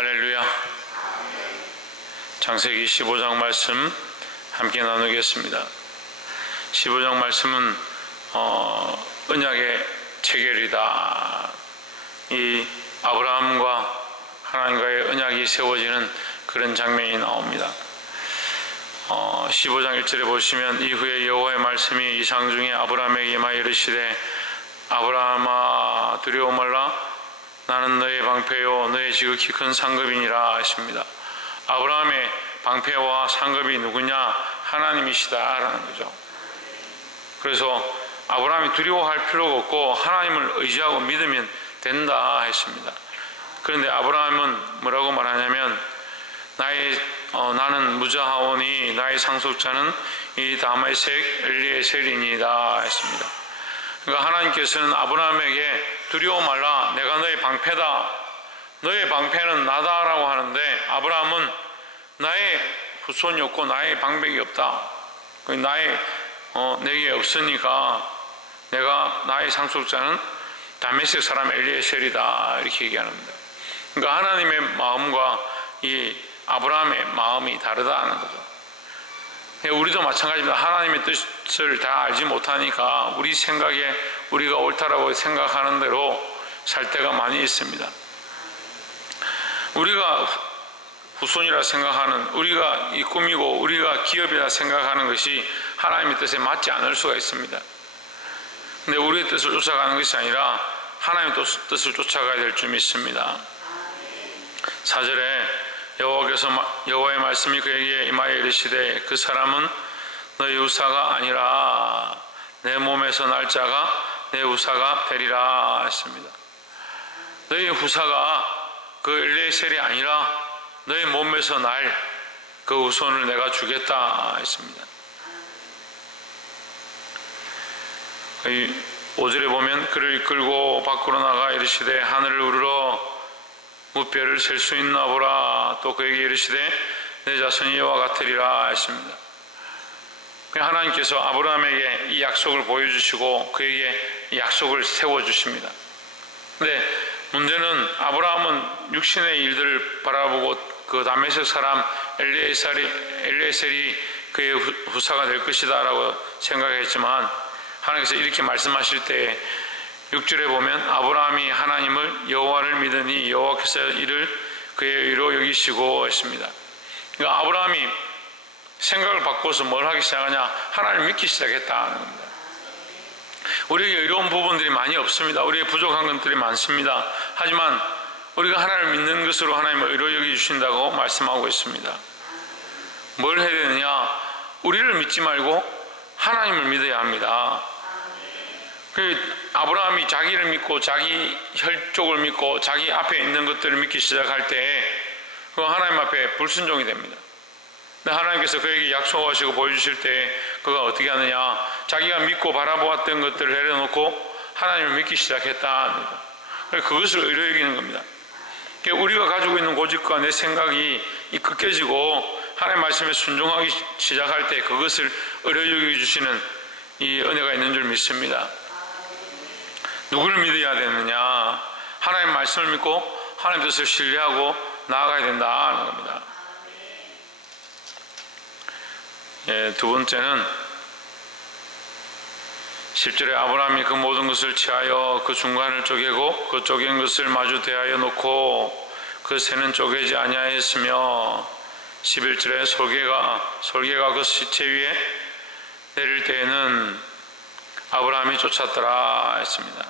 할렐루야. 창세기 15장 말씀 함께 나누겠습니다. 15장 말씀은 언약의 체결이다. 이 아브라함과 하나님과의 언약이 세워지는 그런 장면이 나옵니다. 15장 1절에 보시면 이후에 여호와의 말씀이 이상 중에 아브라함에게 임하여 이르시되 아브라함아 두려워 말라. 나는 너의 방패요 너의 지극히 큰 상급이니라 하십니다. 아브라함의 방패와 상급이 누구냐? 하나님이시다 라는 거죠. 그래서 아브라함이 두려워할 필요가 없고 하나님을 의지하고 믿으면 된다 했습니다. 그런데 아브라함은 뭐라고 말하냐면 나는 무자하오니 나의 상속자는 이 다메섹 엘리에셀이니이다 했습니다. 그러니까 하나님께서는 아브라함에게 두려워 말라. 내가 너의 방패다. 너의 방패는 나다라고 하는데 아브라함은 나의 후손이 없고 나의 방백이 없다. 내게 없으니까 나의 상속자는 다메섹 사람 엘리에셀이다 이렇게 얘기하는 겁니다. 그러니까 하나님의 마음과 이 아브라함의 마음이 다르다는 거죠. 우리도 마찬가지입니다. 하나님의 뜻을 다 알지 못하니까 우리 생각에 우리가 옳다라고 생각하는 대로 살 때가 많이 있습니다. 우리가 후손이라 생각하는, 우리가 이 꿈이고 우리가 기업이라 생각하는 것이 하나님의 뜻에 맞지 않을 수가 있습니다. 근데 우리의 뜻을 쫓아가는 것이 아니라 하나님의 뜻을 쫓아가야 될 줄 믿습니다. 4절에 여호와의 말씀이 그에게 임하여 이르시되 그 사람은 너의 후사가 아니라 내 몸에서 날 자가 내 후사가 되리라 했습니다. 너의 후사가 그 엘리에셀이 아니라 너의 몸에서 날 그 후손을 내가 주겠다 했습니다. 5절에 보면 그를 이끌고 밖으로 나가 이르시되 하늘을 우러러 무뼈를 셀 수 있나 보라. 또 그에게 이르시되 내 자손이 이와 같으리라 했습니다. 하나님께서 아브라함에게 이 약속을 보여주시고 그에게 이 약속을 세워주십니다. 근데 문제는 아브라함은 육신의 일들을 바라보고 그 다메섹 사람 엘리에셀이 그의 후사가 될 것이다 라고 생각했지만 하나님께서 이렇게 말씀하실 때 6절에 보면 아브라함이 하나님을 여호와를 믿으니 여호와께서 이를 그의 의로 여기시고 했습니다. 그러니까 아브라함이 생각을 바꿔서 뭘 하기 시작하냐? 하나님을 믿기 시작했다는 겁니다. 우리에게 의로운 부분들이 많이 없습니다. 우리의 부족한 것들이 많습니다. 하지만 우리가 하나님을 믿는 것으로 하나님을 의로 여기주신다고 말씀하고 있습니다. 뭘 해야 되느냐? 우리를 믿지 말고 하나님을 믿어야 합니다. 아브라함이 자기를 믿고 자기 혈족을 믿고 자기 앞에 있는 것들을 믿기 시작할 때 그 하나님 앞에 불순종이 됩니다. 근데 하나님께서 그에게 약속하시고 보여주실 때 그가 어떻게 하느냐? 자기가 믿고 바라보았던 것들을 내려놓고 하나님을 믿기 시작했다. 그것을 의로 여기는 겁니다. 우리가 가지고 있는 고집과 내 생각이 꺾여지고 하나님 말씀에 순종하기 시작할 때 그것을 의로 여겨주시는 이 은혜가 있는 줄 믿습니다. 누구를 믿어야 되느냐? 하나님 말씀을 믿고 하나님 뜻을 신뢰하고 나아가야 된다는 겁니다. 두 번째는 10절에 아브라함이 그 모든 것을 취하여 그 중간을 쪼개고 그 쪼갠 것을 마주 대하여 놓고 그 새는 쪼개지 아니하였으며 11절에 솔개가 그 시체 위에 내릴 때에는 아브라함이 쫓았더라 했습니다.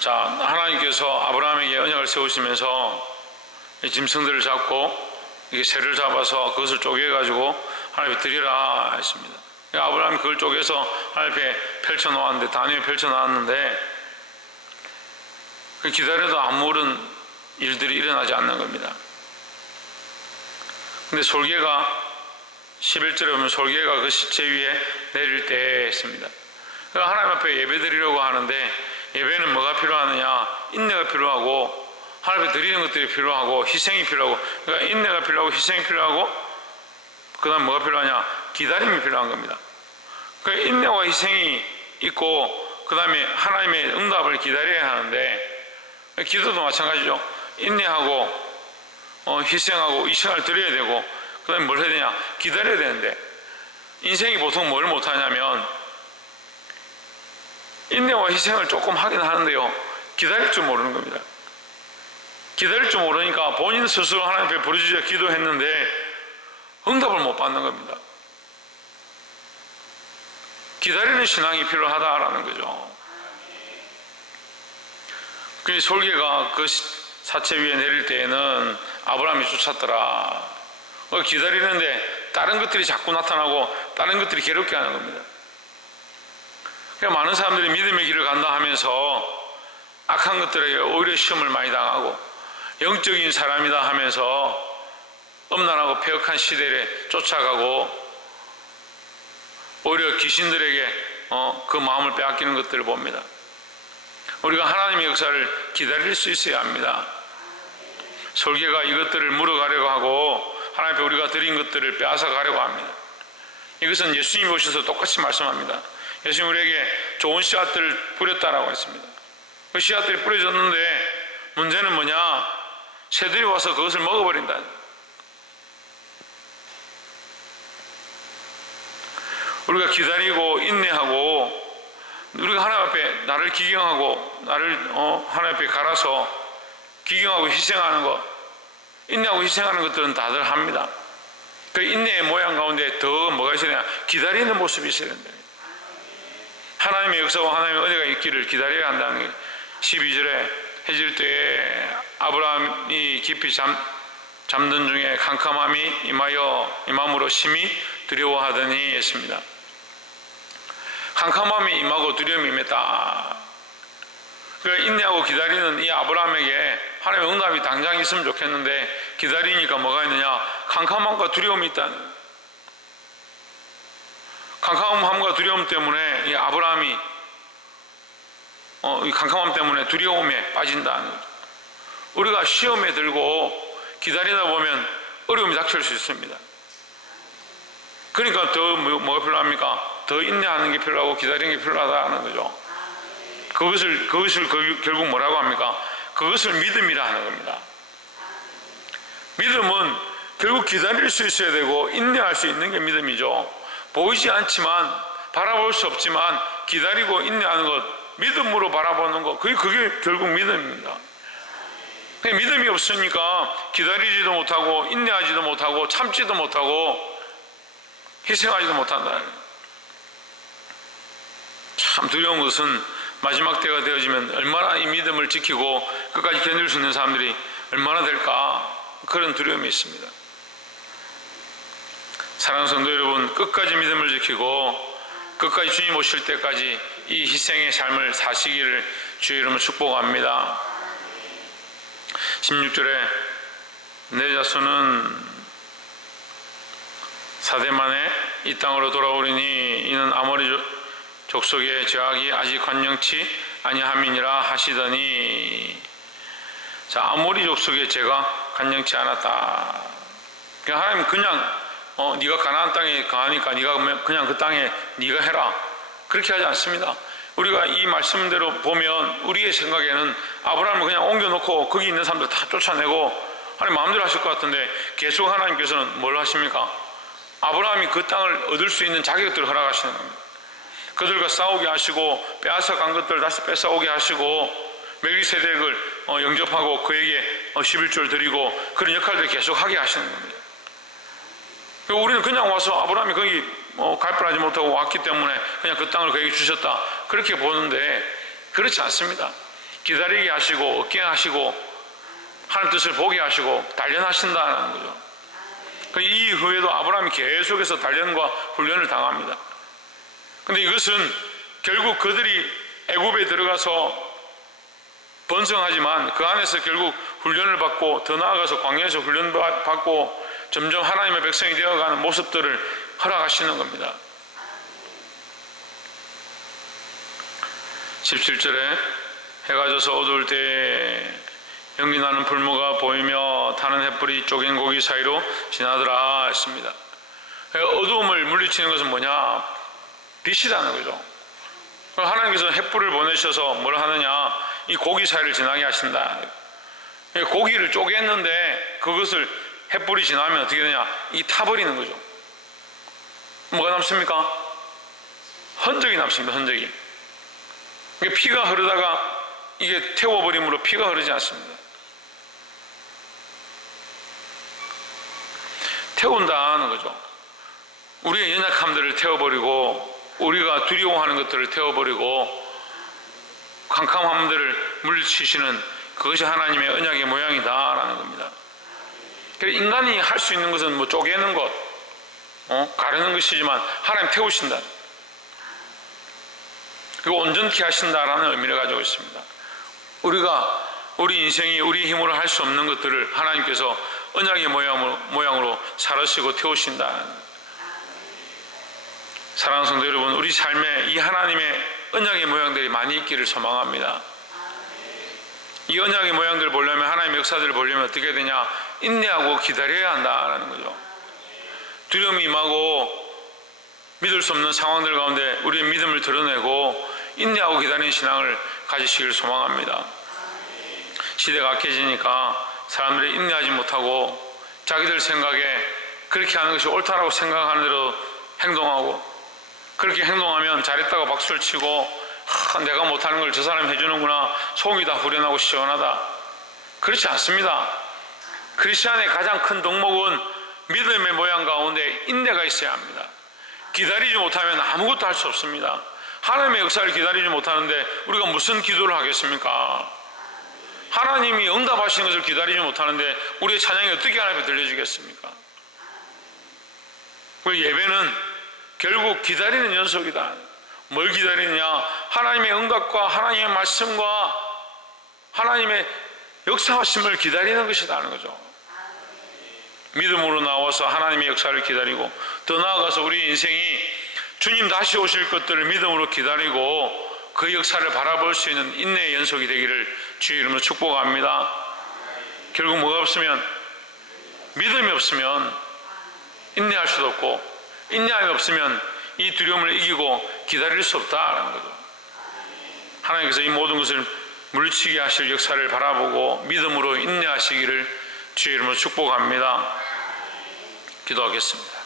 자, 하나님께서 아브라함에게 언약을 세우시면서 짐승들을 잡고 이게 새를 잡아서 그것을 쪼개가지고 하나님 앞에 드리라 했습니다. 아브라함이 그걸 쪼개서 하나님 앞에 펼쳐놓았는데, 단 위에 펼쳐놓았는데 기다려도 아무런 일들이 일어나지 않는 겁니다. 근데 솔개가 11절에 보면 솔개가 그 시체 위에 내릴 때 했습니다. 그러니까 하나님 앞에 예배 드리려고 하는데 예배는 뭐가 필요하느냐? 인내가 필요하고 하나님 앞에 드리는 것들이 필요하고 희생이 필요하고, 그러니까 인내가 필요하고 희생이 필요하고 그 다음 뭐가 필요하냐? 기다림이 필요한 겁니다. 그러니까 인내와 희생이 있고 그 다음에 하나님의 응답을 기다려야 하는데 기도도 마찬가지죠. 인내하고 희생하고 이 시간을 드려야 되고, 그 다음에 뭘 해야 되냐? 기다려야 되는데, 인생이 보통 뭘 못하냐면 인내와 희생을 조금 하긴 하는데요, 기다릴 줄 모르는 겁니다. 기다릴 줄 모르니까 본인 스스로 하나님 앞에 부르짖어 기도했는데 응답을 못 받는 겁니다. 기다리는 신앙이 필요하다라는 거죠. 그 솔개가 그 사체 위에 내릴 때에는 아브라함이 쫓았더라. 기다리는데 다른 것들이 자꾸 나타나고 다른 것들이 괴롭게 하는 겁니다. 그러니까 많은 사람들이 믿음의 길을 간다 하면서 악한 것들에게 오히려 시험을 많이 당하고 영적인 사람이다 하면서 음란하고 폐역한 시대에 쫓아가고 오히려 귀신들에게 그 마음을 빼앗기는 것들을 봅니다. 우리가 하나님의 역사를 기다릴 수 있어야 합니다. 솔개가 이것들을 물어가려고 하고 하나님 앞에 우리가 드린 것들을 빼앗아 가려고 합니다. 이것은 예수님이 오셔서 똑같이 말씀합니다. 예수님 우리에게 좋은 씨앗들을 뿌렸다라고 했습니다. 그 씨앗들이 뿌려졌는데 문제는 뭐냐? 새들이 와서 그것을 먹어버린다. 우리가 기다리고 인내하고 우리가 하나님 앞에 나를 기경하고 나를 하나님 앞에 갈아서 기경하고 희생하는 것, 인내하고 희생하는 것들은 다들 합니다. 그 인내의 모양 가운데 더 뭐가 있어야 되냐? 기다리는 모습이 있어야 된다. 하나님의 역사와 하나님의 은혜가 있기를 기다려야 한다는 게 12절에 해질 때에 아브라함이 깊이 잠든 중에 캄캄함이 임함으로 심히 두려워하더니 했습니다. 캄캄함이 임하고 두려움이 임했다. 그 인내하고 기다리는 이 아브라함에게 하나님의 응답이 당장 있으면 좋겠는데 기다리니까 뭐가 있느냐? 캄캄함과 두려움이 있다는. 캄캄함과 두려움 때문에 이 아브라함이 이 캄캄함 때문에 두려움에 빠진다는 거죠. 우리가 시험에 들고 기다리다 보면 어려움이 닥칠 수 있습니다. 그러니까 더 뭐가 필요합니까? 더 인내하는 게 필요하고 기다리는 게 필요하다는 거죠. 그것을 결국 뭐라고 합니까? 그것을 믿음이라 하는 겁니다. 믿음은 결국 기다릴 수 있어야 되고 인내할 수 있는 게 믿음이죠. 보이지 않지만 바라볼 수 없지만 기다리고 인내하는 것, 믿음으로 바라보는 것, 그게 결국 믿음입니다. 믿음이 없으니까 기다리지도 못하고 인내하지도 못하고 참지도 못하고 희생하지도 못한다. 참 두려운 것은 마지막 때가 되어지면 얼마나 이 믿음을 지키고 끝까지 견딜 수 있는 사람들이 얼마나 될까, 그런 두려움이 있습니다. 사랑하는 성도 여러분, 끝까지 믿음을 지키고 끝까지 주님 오실 때까지 이 희생의 삶을 사시기를 주의 이름으로 축복합니다. 16절에 내 자손은 사대 만에 이 땅으로 돌아오리니 이는 아모리 족속의 죄악이 아직 관영치 아니함이니라 하시더니, 자, 아모리 족속의 죄가 관영치 않았다. 그러니까 하나님 그냥 네가 가나안 땅에 가니까 네가 그냥 그 땅에 네가 해라, 그렇게 하지 않습니다. 우리가 이 말씀대로 보면 우리의 생각에는 아브라함을 그냥 옮겨놓고 거기 있는 사람들 다 쫓아내고 하나님 마음대로 하실 것 같은데 계속 하나님께서는 뭘 하십니까? 아브라함이 그 땅을 얻을 수 있는 자격들을 허락하시는 겁니다. 그들과 싸우게 하시고 빼앗아 간 것들을 다시 뺏어오게 하시고 멜기세덱을 영접하고 그에게 11조를 드리고 그런 역할들을 계속 하게 하시는 겁니다. 우리는 그냥 와서 아브라함이 거기 갈뻔하지 못하고 왔기 때문에 그냥 그 땅을 그에게 주셨다, 그렇게 보는데 그렇지 않습니다. 기다리게 하시고 얻게 하시고 하나님 뜻을 보게 하시고 단련하신다는 거죠. 이 이후에도 아브라함이 계속해서 단련과 훈련을 당합니다. 그런데 이것은 결국 그들이 애굽에 들어가서 번성하지만 그 안에서 결국 훈련을 받고 더 나아가서 광야에서 훈련받고 점점 하나님의 백성이 되어가는 모습들을 허락하시는 겁니다. 17절에 해가 져서 어두울 때에 연기 나는 불무가 보이며 타는 햇불이 쪼갠 고기 사이로 지나더라 했습니다. 어두움을 물리치는 것은 뭐냐? 빛이라는 거죠. 하나님께서 햇불을 보내셔서 뭘 하느냐? 이 고기 사이를 지나게 하신다. 고기를 쪼갰는데 그것을 햇불이 지나면 어떻게 되냐? 이 타버리는 거죠. 뭐가 남습니까? 흔적이 남습니다. 흔적이. 피가 흐르다가 이게 태워버림으로 피가 흐르지 않습니다. 태운다는 거죠. 우리의 연약함들을 태워버리고 우리가 두려워하는 것들을 태워버리고 캄캄함들을 물리치시는 그것이 하나님의 언약의 모양이다라는 겁니다. 그래서 인간이 할 수 있는 것은 뭐 쪼개는 것, 가르는 것이지만 하나님 태우신다. 그리고 온전케 하신다라는 의미를 가지고 있습니다. 우리 인생이 우리 힘으로 할 수 없는 것들을 하나님께서 언약의 모양으로 사르시고 태우신다. 사랑하는 성도 여러분, 우리 삶에 이 하나님의 언약의 모양들이 많이 있기를 소망합니다. 이 언약의 모양들을 보려면, 하나님의 역사들을 보려면 어떻게 되냐? 인내하고 기다려야 한다는 거죠. 두려움이 임하고 믿을 수 없는 상황들 가운데 우리의 믿음을 드러내고 인내하고 기다리는 신앙을 가지시기를 소망합니다. 시대가 악해지니까 사람들이 인내하지 못하고 자기들 생각에 그렇게 하는 것이 옳다라고 생각하는 대로 행동하고, 그렇게 행동하면 잘했다고 박수를 치고 내가 못하는 걸 저 사람이 해주는구나, 속이 다 후련하고 시원하다. 그렇지 않습니다. 크리스찬의 가장 큰 덕목은 믿음의 모양 가운데 인내가 있어야 합니다. 기다리지 못하면 아무것도 할 수 없습니다. 하나님의 역사를 기다리지 못하는데 우리가 무슨 기도를 하겠습니까? 하나님이 응답하시는 것을 기다리지 못하는데 우리의 찬양이 어떻게 하나님께 들려주겠습니까? 예배는 결국 기다리는 연속이다. 뭘 기다리느냐? 하나님의 응답과 하나님의 말씀과 하나님의 역사하심을 기다리는 것이다 하는 거죠. 믿음으로 나와서 하나님의 역사를 기다리고, 더 나아가서 우리 인생이 주님 다시 오실 것들을 믿음으로 기다리고 그 역사를 바라볼 수 있는 인내의 연속이 되기를 주의 이름으로 축복합니다. 결국 뭐가 없으면, 믿음이 없으면 인내할 수도 없고, 인내함이 없으면 이 두려움을 이기고 기다릴 수 없다라는 거죠. 하나님께서 이 모든 것을 물리치게 하실 역사를 바라보고 믿음으로 인내하시기를 주의 이름으로 축복합니다. 기도하겠습니다.